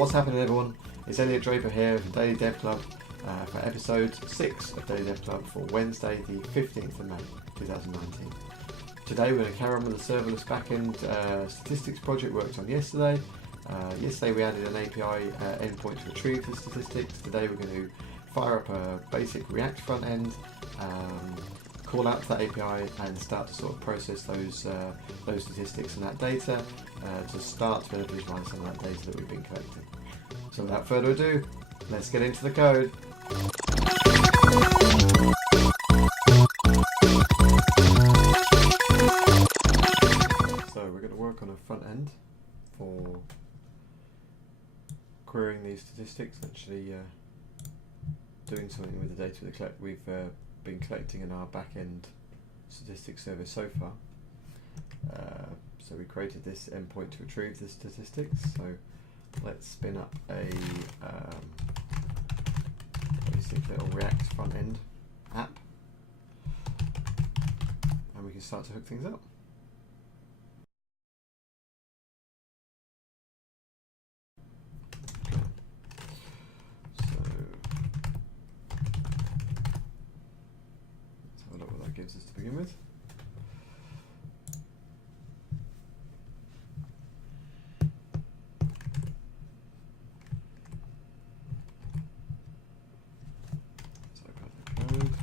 What's happening, everyone? It's Elliot Draper here from Daily Dev Club for episode 6 of Daily Dev Club for Wednesday, the 15th of May 2019. Today we're going to carry on with the serverless backend statistics project we worked on yesterday. Yesterday we added an API endpoint to retrieve the statistics. Today we're going to fire up a basic React front end, call out to that API and start to sort of process those statistics and that data to start to be able to visualize some of that data that we've been collecting. So without further ado, let's get into the code. So we're going to work on a front end for querying these statistics, actually doing something with the data we've been collecting in our backend statistics service so far. So we created this endpoint to retrieve the statistics. So let's spin up a basic little React front end app, and we can start to hook things up. Gives us to begin with. So I've got the code.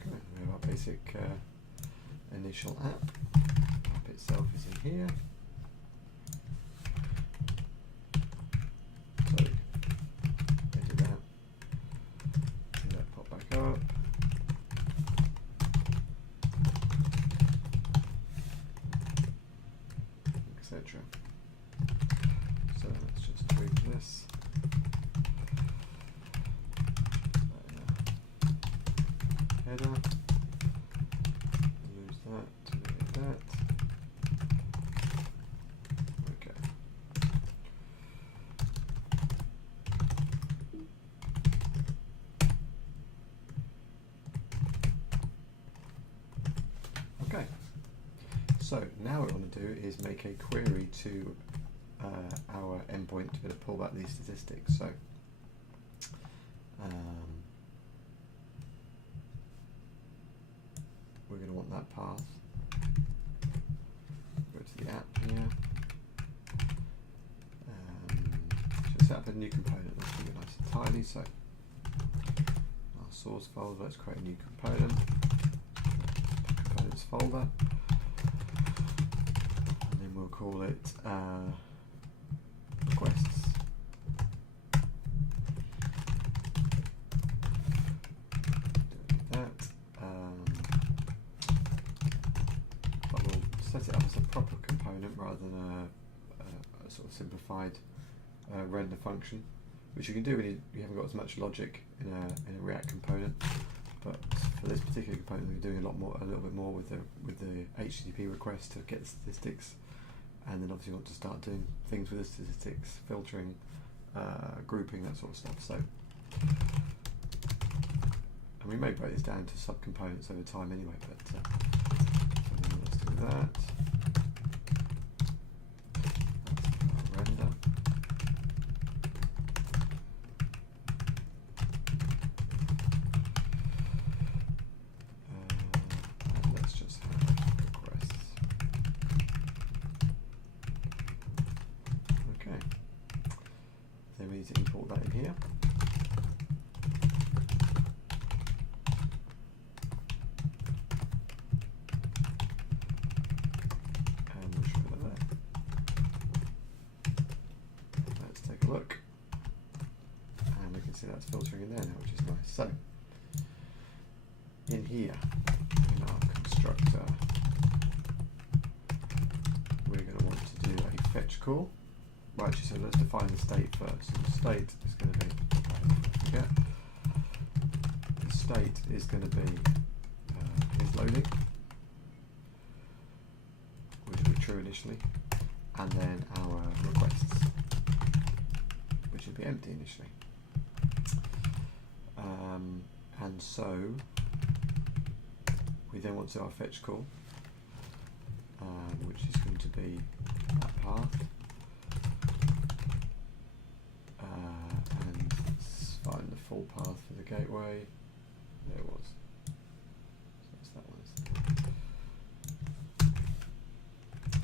Okay, we have our basic initial app. Itself is in here. So edit that, see that pop back up. Etc. So let's just tweak this. Header. Lose that, delete that. Okay, so now what we want to do is make a query to our endpoint to be able to pull back these statistics. So we're going to want that path. Go to the app here. Just set up a new component. Let's keep it nice and tidy. So our source folder, let's create a new component. Folder, and then we'll call it requests. That, but we'll set it up as a proper component rather than a sort of simplified render function, which you can do when you haven't got as much logic in a React component. But for this particular component, we're doing a little bit more with the HTTP request to get the statistics, and then obviously we want to start doing things with the statistics, filtering, grouping, that sort of stuff. So, and we may break this down to subcomponents over time anyway. But so let's do that. That's render. Then we need to import that in here. And we'll show that there. Let's take a look. And we can see that's filtering in there now, which is nice. So, in here, in our constructor, we're going to want to do a fetch call. Right, so let's define the state first. So the state is going to be, the state is going to be is loading, which will be true initially, and then our requests, which should be empty initially. And so we then want to do our fetch call, which is going to be that path, and let's find the full path for the gateway. There it was. So it's that one.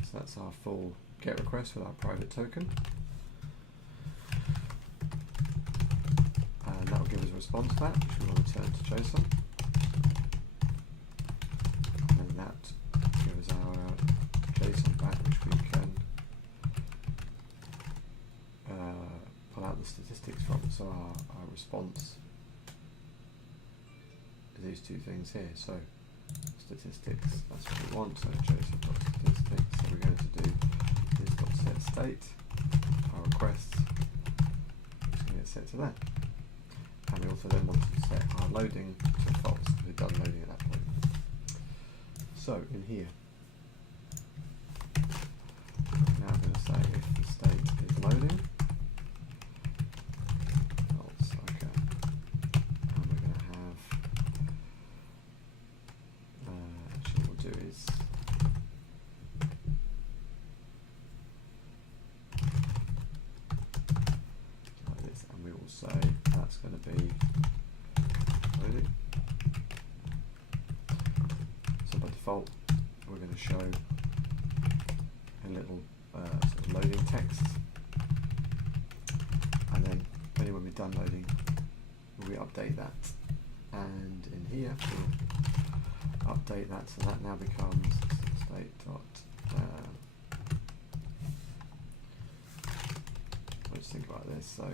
So that's our full GET request with our private token. And that will give us a response back, which we will return to JSON. And then that gives us our JSON back, which we can pull out the statistics from. So our response is these two things here. So statistics, that's what we want. So JSON.statistics. So we're going to do this.setState. Our requests is going to get set to that. And we also then want to set our loading to false, because we're done loading at that point. So in here, now I'm going to say if the state is loading, false, okay. And we're going to have, actually what we'll do is, like this, and we will say that's going to be loading. So by default, we're going to show a little sort of loading text, and then only when we're done loading will we update that. And in here, we'll update that, so that now becomes state dot. Let's think about this. So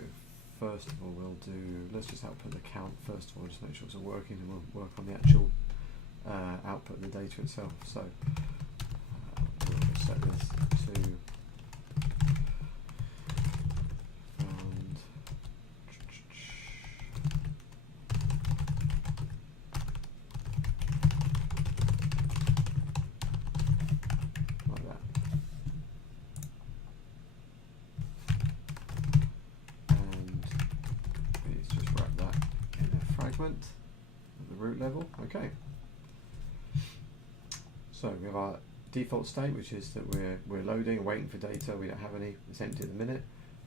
first of all, we'll do, let's just output the count first of all, just make sure it's all working, and we'll work on the actual output of the data itself. So we'll set this to found like that. Fragment at the root level. Okay. So we have our default state, which is that we're loading, waiting for data. We don't have any. It's empty at the minute.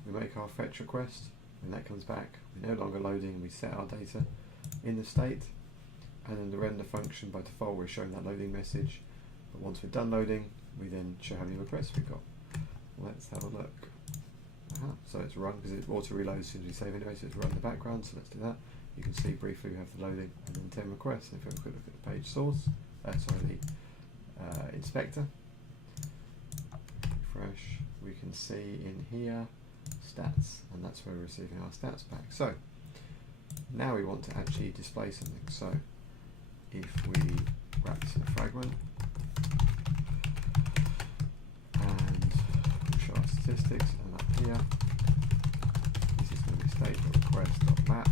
We make our fetch request, and that comes back. We're no longer loading, and we set our data in the state. And then the render function, by default, we're showing that loading message. But once we're done loading, we then show how many requests we've got. Let's have a look. So it's run, because it auto reloads as soon as we save anyway. So it's run in the background. So let's do that. You can see briefly we have the loading and then 10 requests. And if we have a quick look at the page source, the inspector, refresh, we can see in here stats, and that's where we're receiving our stats back. So now we want to actually display something. So if we wrap this in a fragment and we'll show our statistics, and up here, this is going to be state.request.map.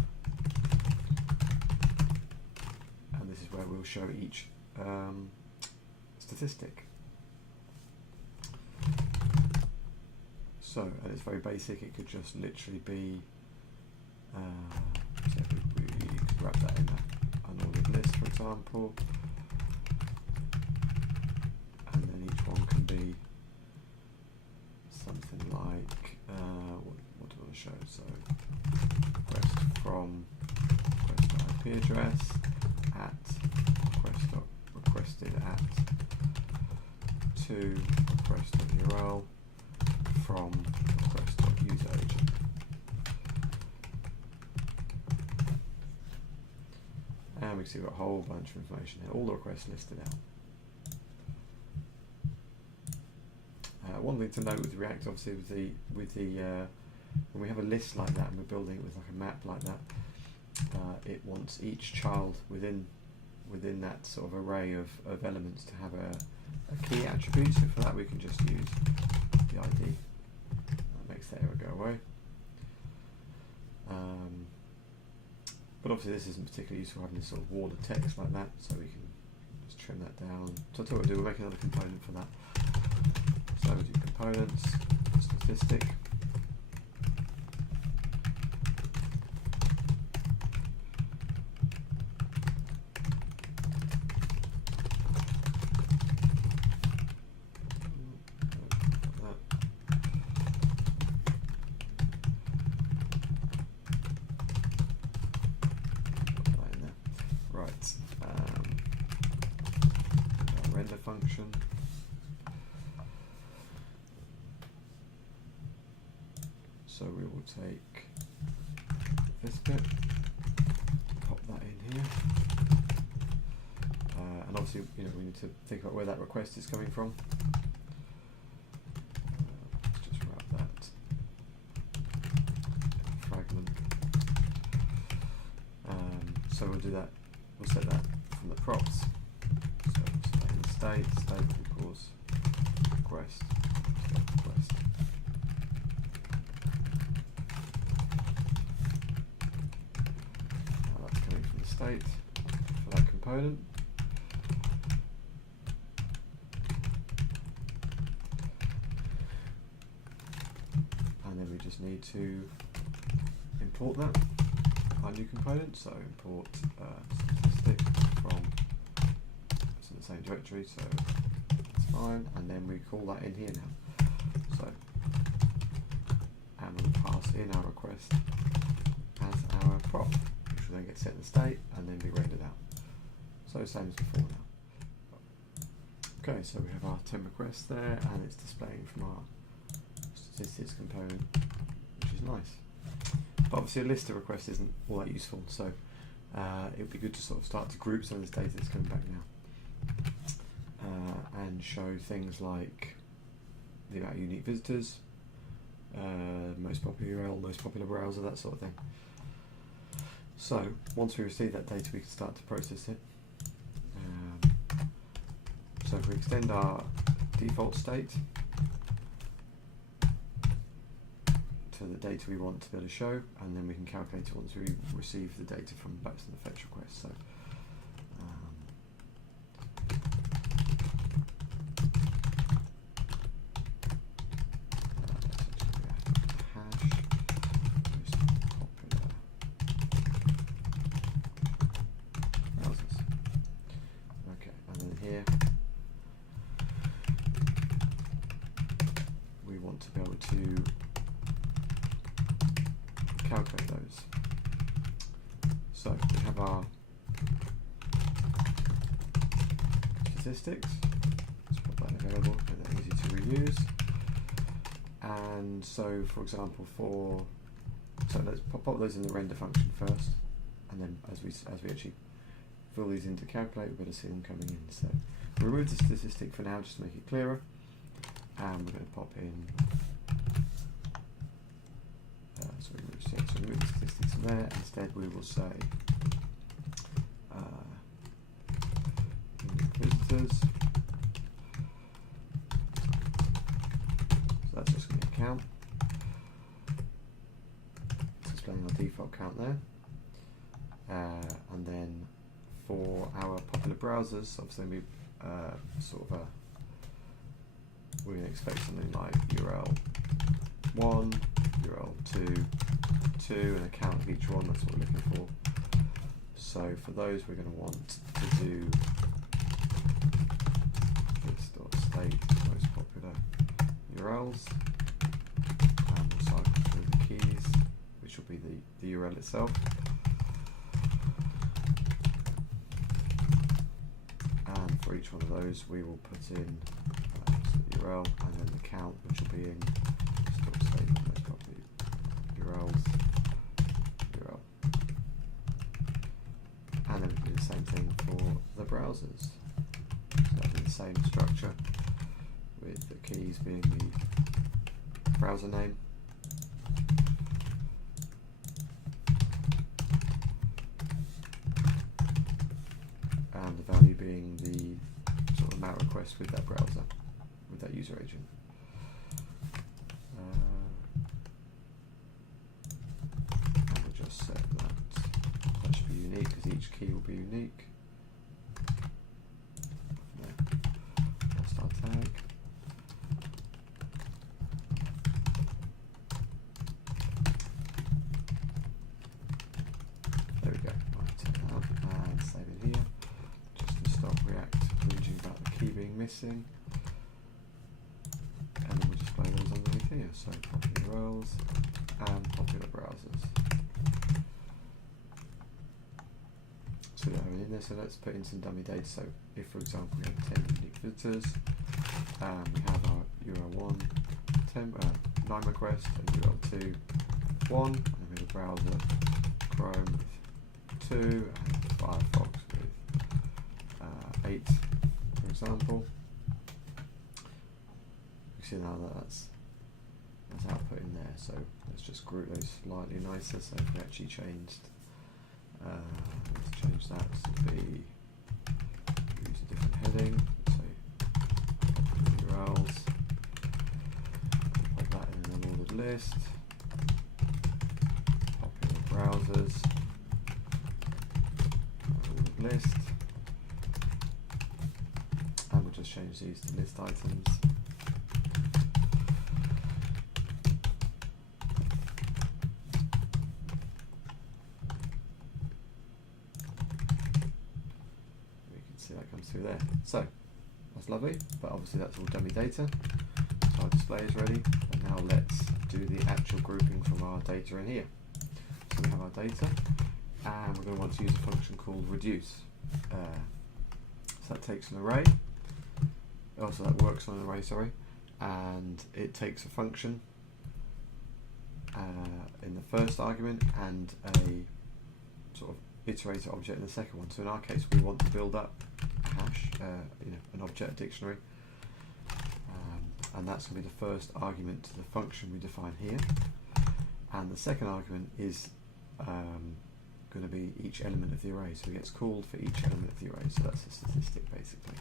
Where we'll show each statistic. So, and it's very basic. It could just literally be, so we could wrap that in an unordered list, for example, and then each one can be something like, what do I want to show? So, request from request IP address at requested at to request.url from request.user agent. And we can see we've got a whole bunch of information here, all the requests listed out. One thing to note with React, obviously, with the when we have a list like that and we're building it with like a map like that, it wants each child within that sort of array of elements to have a key attribute. So for that we can just use the ID. That makes the error go away. But obviously this isn't particularly useful having this sort of wall of text like that, so we can just trim that down. So I'll tell you what we'll do, we'll make another component for that. So we do components, statistic. And we function. So we will take this bit, pop that in here, and obviously, we need to think about where that request is coming from. Let's just wrap that fragment. So we'll do that. We'll set that from the props. So we'll set that in the state equals request. State for that component. And then we just need to import that, our new component. So import statistic from, it's in the same directory, so that's fine. And then we call that in here now. So, and we'll pass in our request as our prop, which will then get set in the state and then be rendered out. So same as before now. Okay, so we have our 10 requests there, and it's displaying from our statistics component, which is nice. But obviously a list of requests isn't all that useful, so it would be good to sort of start to group some of this data that's coming back now, and show things like the amount of unique visitors, most popular URL, most popular browser, that sort of thing. So once we receive that data, we can start to process it. So if we extend our default state to the data we want to be able to show, and then we can calculate it once we receive the data from based on the fetch request. So to be able to calculate those. So we have our statistics. Let's put that available, make that easy to reuse. And so, for example, let's pop those in the render function first, and then as we actually fill these in to calculate, we're going to see them coming in. So remove the statistic for now, just to make it clearer. And we're going to pop in, remove the statistics from there. Instead, we will say unique visitors. So that's just going to be a count. It's displaying our default count there. And then for our popular browsers, obviously we we're going to expect something like URL 1, URL 2, and a count of each one. That's what we're looking for. So for those, we're going to want to do this.state most popular URLs, and we'll cycle through the keys, which will be the URL itself. And for each one of those, we will put in URL and then the count, which will be in state most popular URL, and then we can do the same thing for the browsers. So that'll be the same structure, with the keys being the browser name, and the value being the sort of amount request with that browser, with that user agent. And we'll just set that should be unique, because each key will be unique. That's our tag. There we go. Right, take that out and save it here, just to stop React whinging about the key being missing. And then we'll display those underneath here. So popular URLs and popular browsers. So we have going in there. So let's put in some dummy data. So if, for example, we have 10 unique visitors, we have our URL1, 9 requests, and URL2, 1, and we have a browser, Chrome with 2, and Firefox with 8, for example. You see now that that's output in there. So let's just group those slightly nicer. So if we actually changed, let's change that to be, use a different heading. So URLs, pop that in an ordered list, pop in the browsers, ordered list, and we'll just change these to list items. Through there. So that's lovely, but obviously that's all dummy data. So our display is ready, and now let's do the actual grouping from our data in here. So we have our data, and we're going to want to use a function called reduce. So that takes an array, also that works on an array, sorry, and it takes a function in the first argument and a sort of iterator object in the second one. So in our case, we want to build up a hash, an object dictionary, and that's going to be the first argument to the function we define here. And the second argument is going to be each element of the array. So it gets called for each element of the array. So that's a statistic, basically.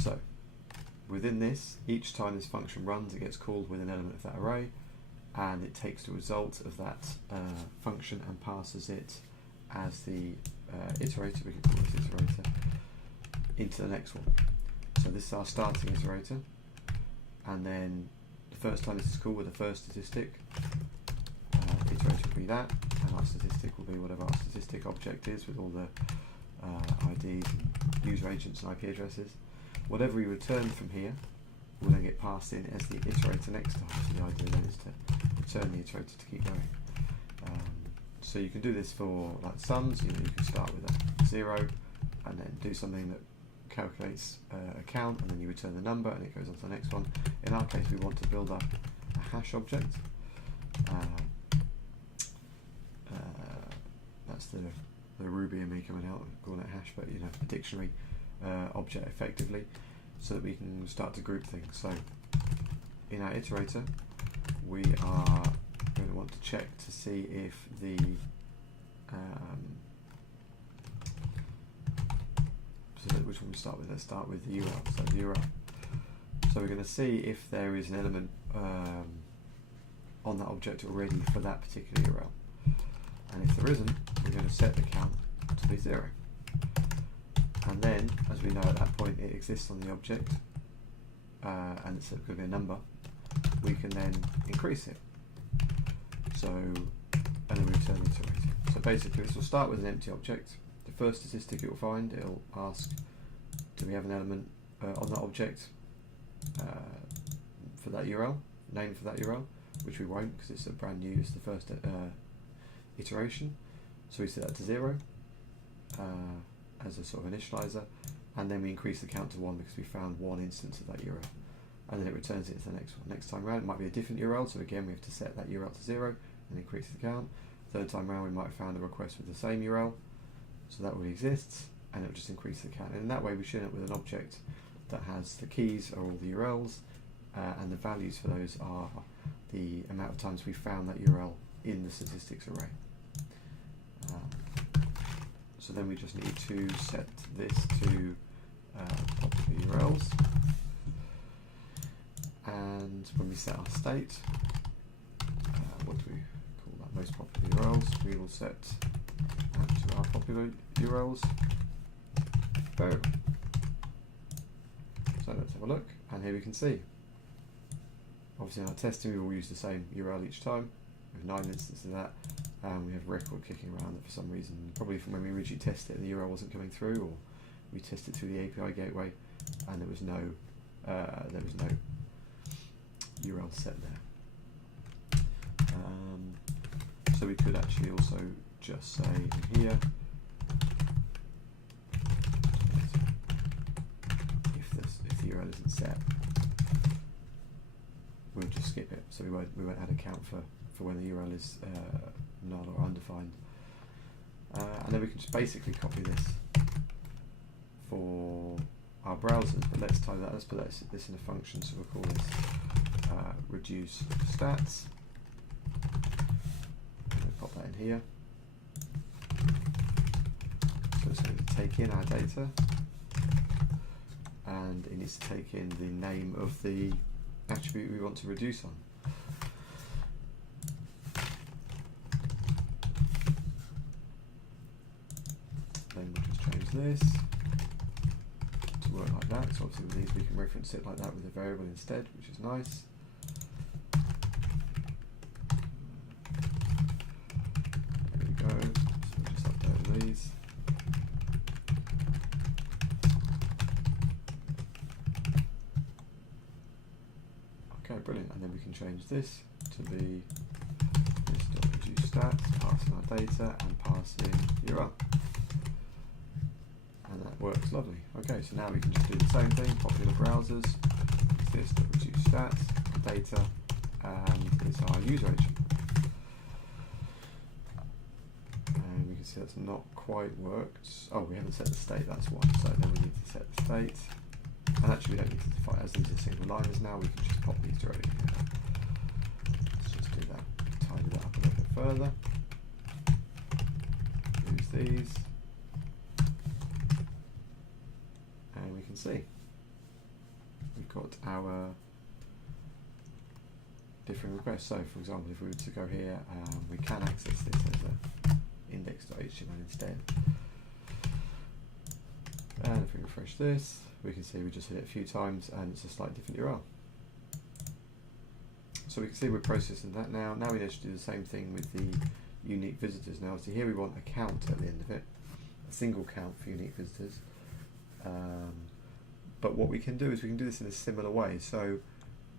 So within this, each time this function runs, it gets called with an element of that array, and it takes the result of that function and passes it as the iterator, we can call this iterator, into the next one. So this is our starting iterator, and then the first time this is called with the first statistic, iterator will be that, and our statistic will be whatever our statistic object is with all the IDs and user agents and IP addresses. Whatever we return from here will then get passed in as the iterator next time. So the idea then is to return the iterator to keep going. So you can do this for like sums. You can start with a 0 and then do something that calculates a count, and then you return the number and it goes on to the next one. In our case, we want to build up a hash object. That's the Ruby and me coming out and calling it hash, but a dictionary object effectively, so that we can start to group things. So in our iterator, we are going to want to check to see if the which one we start with. Let's start with the URL. So the URL. So we're going to see if there is an element on that object already for that particular URL, and if there isn't, we're going to set the count to be 0. And then, as we know at that point it exists on the object, and it's going to be a number, we can then increase it. So, and then we return the iterator. So basically this will start with an empty object. The first statistic it will find, it'll ask, do we have an element on that object for that URL, name for that URL, which we won't because it's a brand new, it's the first iteration. So we set that to 0 as a sort of initializer, and then we increase the count to 1 because we found one instance of that URL, and then it returns it to the next one. Next time around it might be a different URL, so again we have to set that URL to 0 and increase the count. Third time around we might have found a request with the same URL, so that already exists, and it will just increase the count. And in that way we should end up with an object that has the keys are all the URLs, and the values for those are the amount of times we found that URL in the statistics array. So then we just need to set this to popular URLs, and when we set our state, what do we call that? Most popular URLs. We will set that to our popular URLs. Boom. So let's have a look, and here we can see. Obviously in our testing we will use the same URL each time. We have 9 instances of that. We have record kicking around that for some reason, probably from when we originally tested it, the URL wasn't coming through, or we tested through the API gateway and there was no URL set there. So we could actually also just say in here, if the URL isn't set, we'll just skip it. So we won't add a count for when the URL is null or undefined. And then we can just basically copy this for our browsers, but let's type that. Let's put this in a function. So we'll call this reduce stats. We'll pop that in here. So it's going to take in our data, and it needs to take in the name of the attribute we want to reduce on. Then we'll just change this to work like that. So obviously with these we can reference it like that with a variable instead, which is nice. There we go. So we'll just update these. Okay, brilliant. And then we can change this to be this.reduce stats, pass in our data and pass in URL. And that works lovely. Okay, so now we can just do the same thing, popular browsers, this.reduce stats, data, and it's our user agent. And we can see that's not quite worked. Oh, we haven't set the state, that's why. So then we need to set the state. And actually we don't need to define, as these are single liners now, we can just pop these directly in here. Let's just do that, tidy that up a little bit further. Use these. And we can see we've got our different requests. So for example, if we were to go here, we can access this as a index.html instead. And if we refresh this, we can see we just hit it a few times and it's a slightly different URL. So we can see we're processing that now. Now we need to do the same thing with the unique visitors. Now, so here we want a count at the end of it, a single count for unique visitors. But what we can do is we can do this in a similar way. So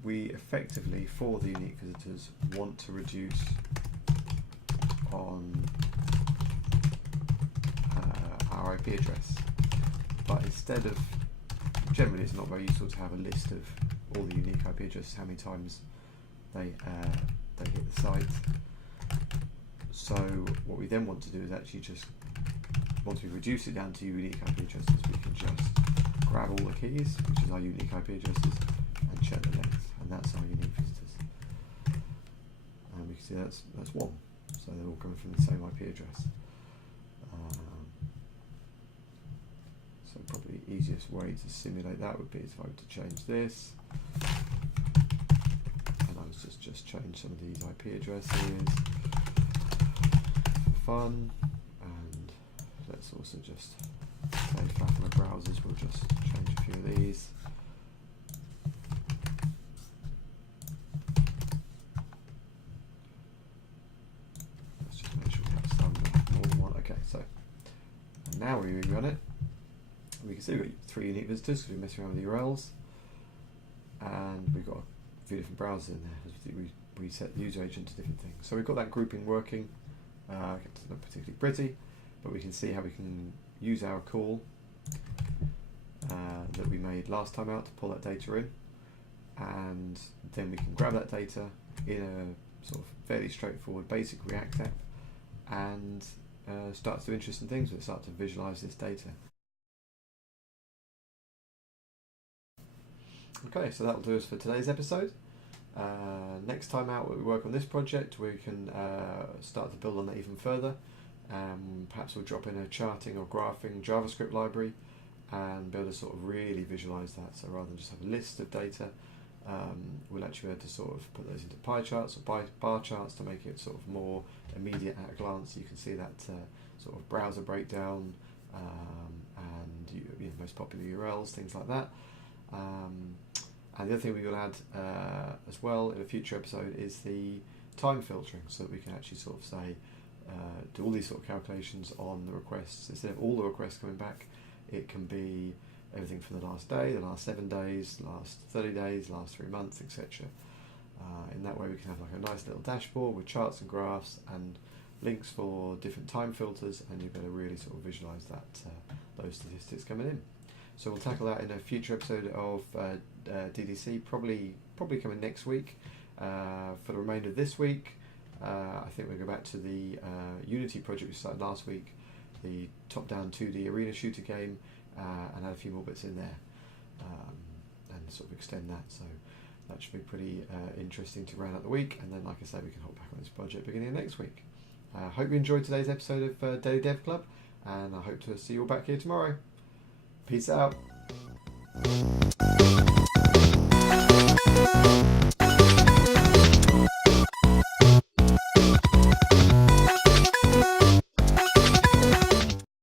we effectively, for the unique visitors, want to reduce on our IP address. But instead of, generally it's not very useful to have a list of all the unique IP addresses, how many times they hit the site. So what we then want to do is actually just, once we reduce it down to unique IP addresses, we can just grab all the keys, which is our unique IP addresses, and check the length, and that's our unique visitors. And we can see that's one, so they're all coming from the same IP address. So probably the easiest way to simulate that would be if I were to change this, and I was just change some of these IP addresses for fun, and let's also just say back in the browsers, we'll just change a few of these. Let's just make sure we have some more than one. Okay, so and now we rerun it. We can see we've got 3 unique visitors because we're messing around with the URLs, and we've got a few different browsers in there as we set the user agent to different things. So we've got that grouping working. It's not particularly pretty, but we can see how we can use our call that we made last time out to pull that data in, and then we can grab that data in a sort of fairly straightforward basic React app and start to do interesting things with it, start to visualize this data. Okay, so that'll do us for today's episode. Next time out when we work on this project, we can start to build on that even further. Perhaps we'll drop in a charting or graphing JavaScript library and be able to sort of really visualize that. So rather than just have a list of data, we'll actually be able to sort of put those into pie charts or bar charts to make it sort of more immediate at a glance. You can see that sort of browser breakdown and most popular URLs, things like that. And the other thing we will add as well in a future episode is the time filtering, so that we can actually sort of say, do all these sort of calculations on the requests. Instead of all the requests coming back, it can be everything from the last day, the last 7 days, last 30 days, last 3 months, etc. In that way we can have like a nice little dashboard with charts and graphs and links for different time filters, and you're going to really sort of visualize that those statistics coming in. So we'll tackle that in a future episode of DDC, probably coming next week. For the remainder of this week, I think we'll go back to the Unity project we started last week, the top-down 2D arena shooter game, and add a few more bits in there, and sort of extend that. So that should be pretty interesting to round out the week, and then, like I say, we can hop back on this project beginning of next week. Hope you enjoyed today's episode of Daily Dev Club, and I hope to see you all back here tomorrow. Peace out.